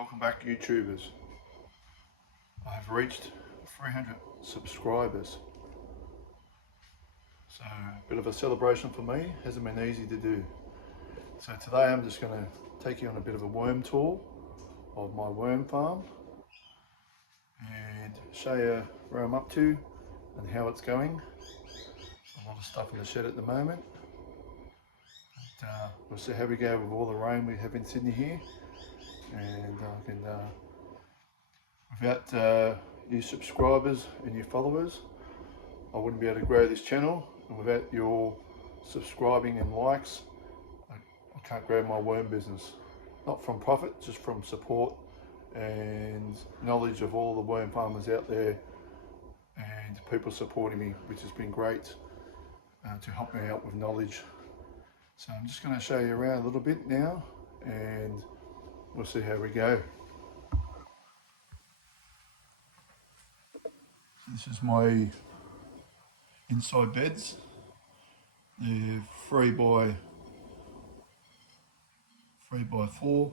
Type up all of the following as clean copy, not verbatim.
Welcome back, YouTubers. I have reached 300 subscribers. So a bit of a celebration for me. Hasn't been easy to do. So today I'm just going to take you on a bit of a worm tour of my worm farm and show you where I'm up to and how it's going. A lot of stuff in the shed at the moment. But, we'll see how we go with all the rain we have in Sydney here. And without you subscribers and your followers, I wouldn't be able to grow this channel, and without your subscribing and likes, I can't grow my worm business. Not from profit, just from support and knowledge of all the worm farmers out there and people supporting me, which has been great to help me out with knowledge. So I'm just going to show you around a little bit now and we'll see how we go. This is my inside beds. They're 3 by 4, 4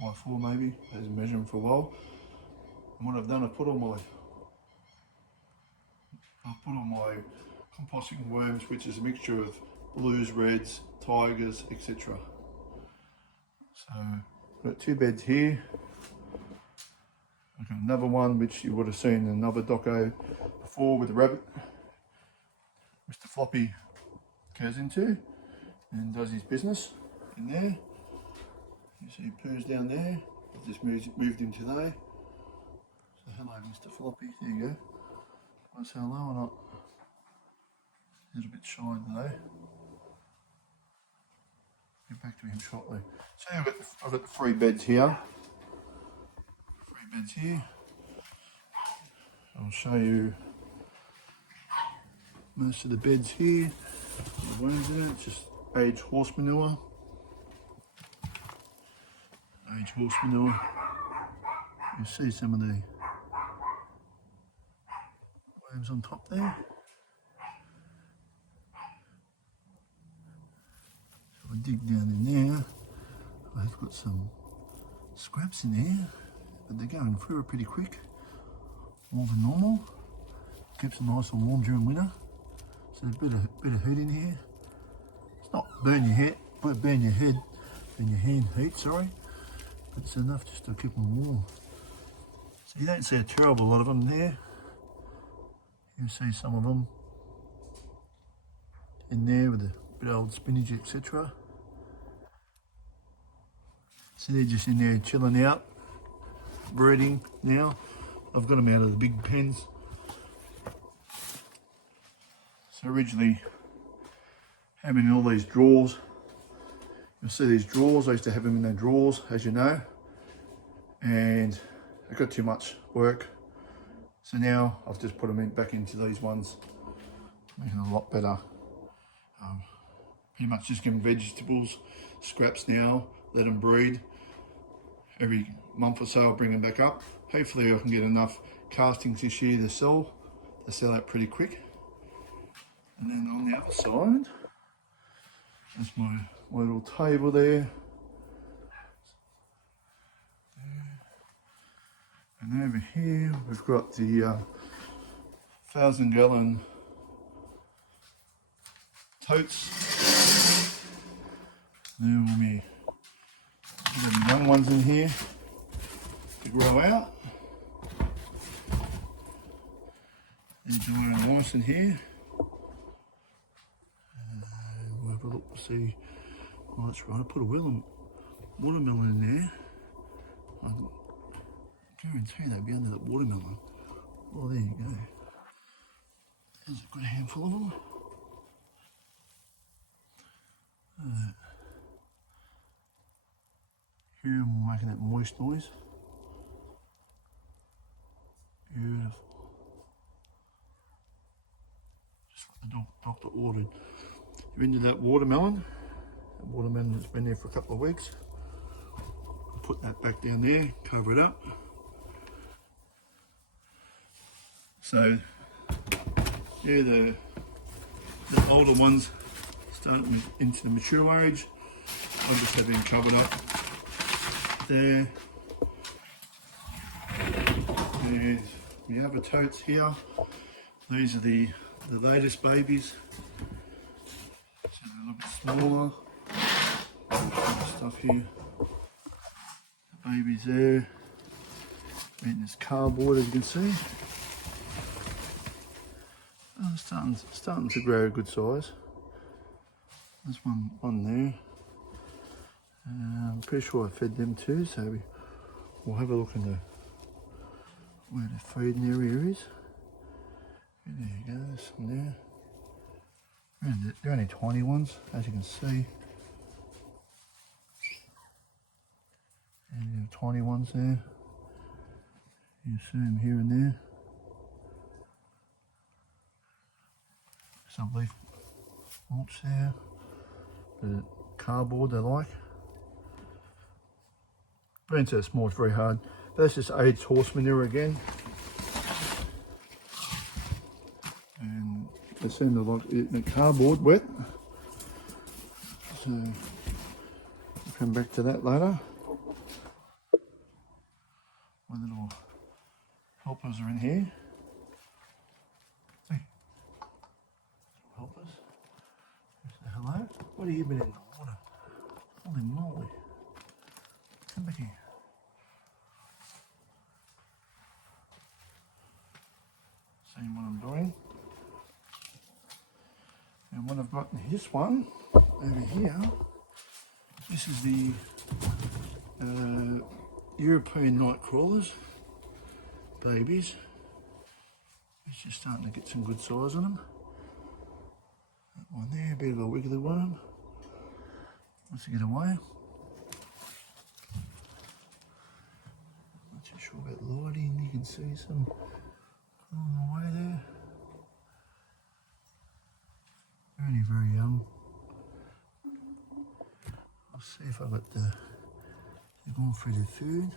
by 4 maybe. I was measuring for a while. And what I've done, I've put all my composting worms, which is a mixture of blues, reds, tigers, etc. So I've got 2 beds here. I've got another one which you would have seen in another doco before with the rabbit Mr. Floppy goes into and does his business in there. You see he poos down there. I've just moved him today. So hello Mr. Floppy, there you go. Want to say hello or not? A little bit shy today. Get back to him shortly. So I've got the 3 beds here. 3 beds here. I'll show you most of the beds here. The worms in it, just aged horse manure. Aged horse manure. You see some of the worms on top there. So I dig down in there. I've got some scraps in there, but they're going through it pretty quick, more than normal. Keeps it nice and warm during winter. So a bit of heat in here. It's not burn your head, but burn your head and your hand heat, sorry. But it's enough just to keep them warm. So you don't see a terrible lot of them there. You see some of them in there with a bit of old spinach, etc. So they're just in there chilling out, breeding now. I've got them out of the big pens. So originally having all these drawers, you'll see these drawers, I used to have them in their drawers, as you know, and I got too much work. So now I've just put them back into these ones, making it a lot better. Pretty much just give them vegetables, scraps now, let them breed. Every month or so I'll bring them back up. Hopefully I can get enough castings this year to sell. They sell out pretty quick. And then on the other side, that's my little table there. And over here we've got the 1,000-gallon totes. There will be young ones in here to grow out. They're doing nice in here. We'll have a look to see. Oh, that's right, I put a watermelon in there. I guarantee they'll be under that watermelon. Oh, there you go. There's a good handful of them. Here I'm making that moist noise. Beautiful. Just what the doctor ordered. You're into that watermelon. That watermelon has been there for a couple of weeks. I'll put that back down there, cover it up. So, yeah, the older ones starting into the mature age. I'll just have them covered up. there. And we have a totes here. These are the latest babies. So they're a little bit smaller. Stuff here. The babies there. And there's cardboard, as you can see. Oh, starting to grow a good size. There's one there. I'm pretty sure I fed them too, so we'll have a look in where the feeding area is. There you go, there's some there. They're only tiny ones, as you can see. And there are tiny ones there. You see them here and there. Some leaf mulch there. The cardboard they like. Being so small, it's very hard. That's just aged horse manure again. And they seem to like eating the cardboard wet. So we'll come back to that later. My little helpers are in here. Hey, helpers. Say hello. What have you been in the water? Holy moly. Come back here. Seeing what I'm doing. And what I've got in this one, over here, this is the European night crawlers, babies. It's just starting to get some good size on them. That one there, a bit of a wiggly one. Wants to get away. Not too sure about lighting, you can see some on the way there. They're only very young. I'll see if I've got they're going through the food.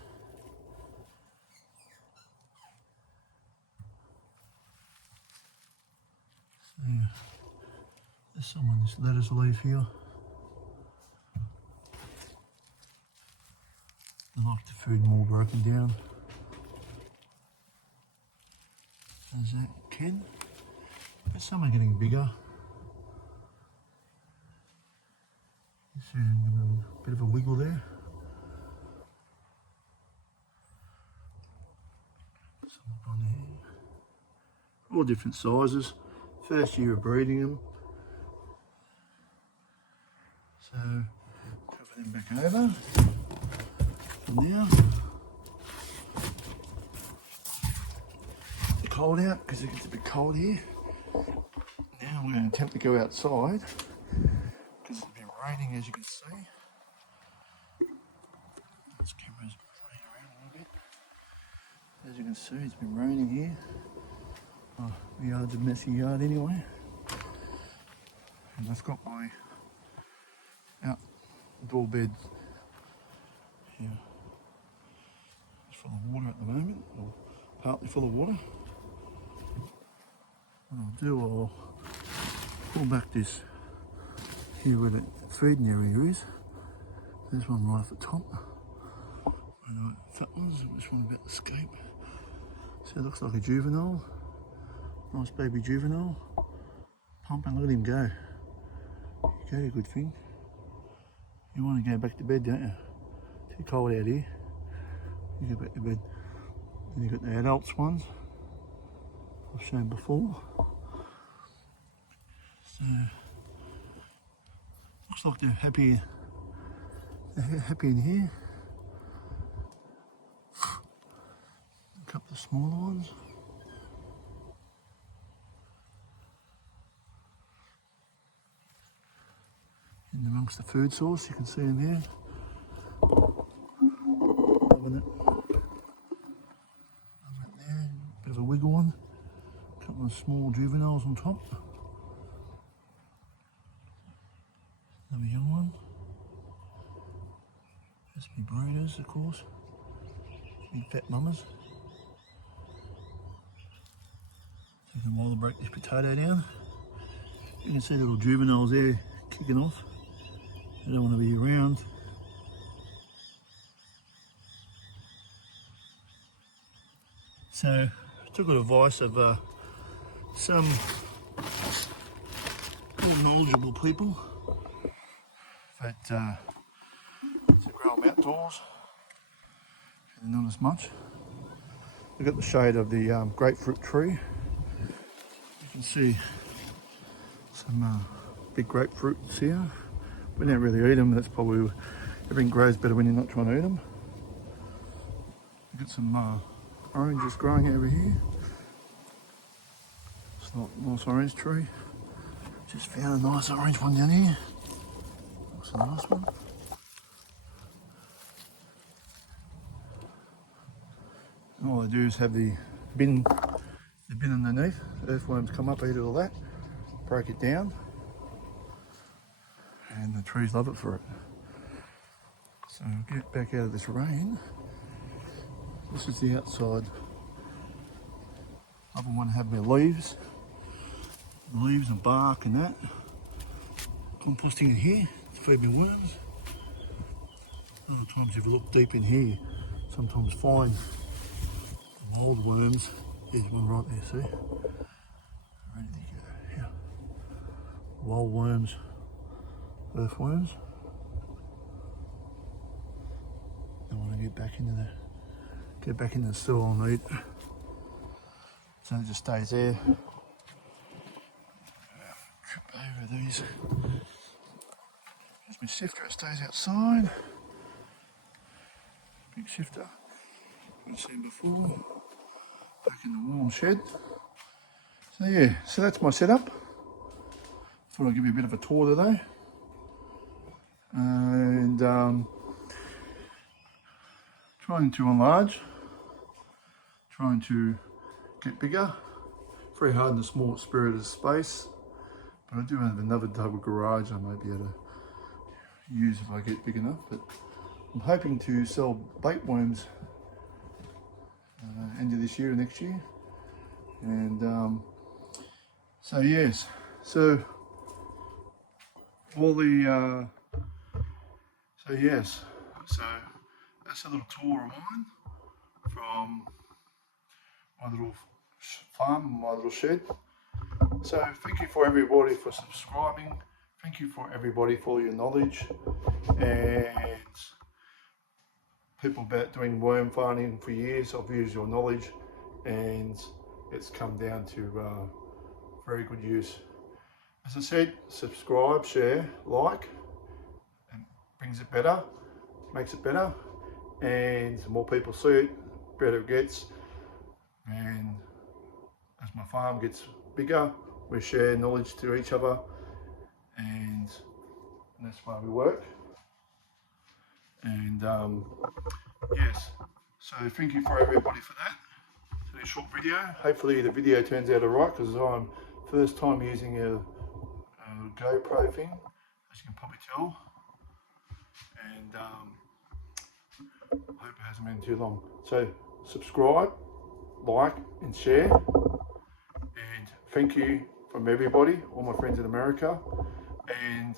So there's someone that's lettuce leaf here. They like the food more broken down. There's that kid. But some are getting bigger. So a bit of a wiggle there. Some on here. All different sizes. First year of breeding them. So cover them back over. For now. It's cold out because it gets a bit cold here. Now we're going to attempt to go outside because it's been raining, as you can see. This camera's playing around a little bit. As you can see, it's been raining here. Oh, the yard's a messy yard anyway. And I've got my outdoor bed here. It's full of water at the moment, or partly full of water. What I'll do, I'll pull back this here where the feeding area is. There's one right at the top. And that one's this one about to escape. So it looks like a juvenile. Nice baby juvenile. Pumping, look at him go. Go, a good thing. You want to go back to bed, don't you? Too cold out here. You go back to bed. Then you've got the adults ones I've shown before. So looks like they're happy. They're happy in here. A couple of smaller ones. In amongst the food source, you can see in there. Loving it. Loving it there. Bit of a wiggle one. A couple of small juveniles on top. Another young one. That's my breeders, of course. Big fat mamas. Taking a while to break this potato down. You can see the little juveniles there kicking off. They don't want to be around. So took advice of some more knowledgeable people that to grow them outdoors, and not as much. Look at the shade of the grapefruit tree. You can see some big grapefruits here. We don't really eat them. That's probably, everything grows better when you're not trying to eat them. We've got some oranges growing over here. It's not a nice orange tree. Just found a nice orange one down here. That's a nice one. And all I do is have the bin underneath. Earthworms come up, eat all that, break it down, and the trees love it for it. So I'll get back out of this rain. This is the outside. I want to have my leaves and bark and that. Composting in here to feed me worms. Other times if you look deep in here, sometimes find wild worms. There's one right there, see? Ready to go. Here. Wild worms, earthworms. I want to get back into the soil and eat. So it just stays there. Trip over these. There's my sifter, it stays outside. Big sifter. I've seen before. Back in the warm shed. So yeah, so that's my setup. Thought I'd give you a bit of a tour today. And trying to enlarge, trying to get bigger. Very hard in the small spirited space, but I do have another double garage I might be able to use if I get big enough. But I'm hoping to sell bait worms end of this year or next year. And so yes, so all the so yes, so that's a little tour of mine from my little farm, my little shed. So thank you for everybody for subscribing. Thank you for everybody for your knowledge and people about doing worm farming for years. I've used your knowledge and it's come down to very good use. As I said, subscribe, share, like, and brings it better, makes it better, and the more people see it, better it gets. And as my farm gets bigger, we share knowledge to each other, and that's why we work. And yes, so thank you for everybody for that. So this short video, hopefully the video turns out alright, because I'm first time using a GoPro thing, as you can probably tell, and I hope it hasn't been too long. So subscribe, like and share, and thank you from everybody, all my friends in America and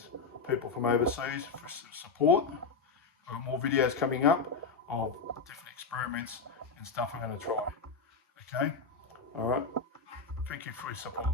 people from overseas for support. I've got more videos coming up of different experiments and stuff I'm going to try. Okay, all right, thank you for your support.